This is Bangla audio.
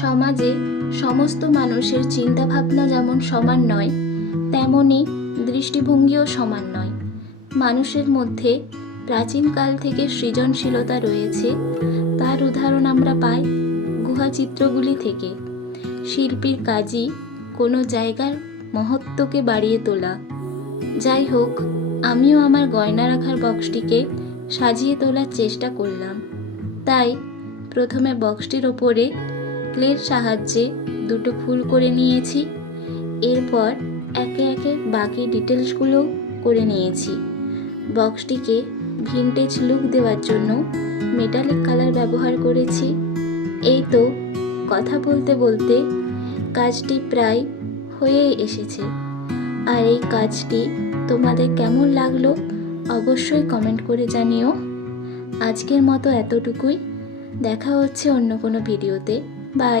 সমাজে সমস্ত মানুষের চিন্তাভাবনা যেমন সমান নয়, তেমনি দৃষ্টিভঙ্গিও সমান নয়। মানুষের মধ্যে প্রাচীনকাল থেকে সৃজনশীলতা রয়েছে, তার উদাহরণ আমরা পাই গুহাচিত্রগুলি থেকে। শিল্পীর কাজই কোনো জায়গার মহত্বকে বাড়িয়ে তোলা। যাই হোক, আমিও আমার গয়না রাখার বক্সটিকে সাজিয়ে তোলার চেষ্টা করলাম। তাই প্রথমে বক্সটির ওপরে ক্লের সাহায্যে দুটো ফুল করে নিয়েছি। এরপর একে একে বাকি ডিটেলসগুলো করে নিয়েছি। বক্সটিকে ভিনটেজ লুক দেওয়ার জন্য মেটালিক কালার ব্যবহার করেছি। এই তো কথা বলতে বলতে কাজটি প্রায় হয়ে এসেছে। আর এই কাজটি তোমাদের কেমন লাগলো অবশ্যই কমেন্ট করে জানিও। আজকের মতো এতটুকুই। দেখা হচ্ছে অন্য কোনো ভিডিওতে। বাই।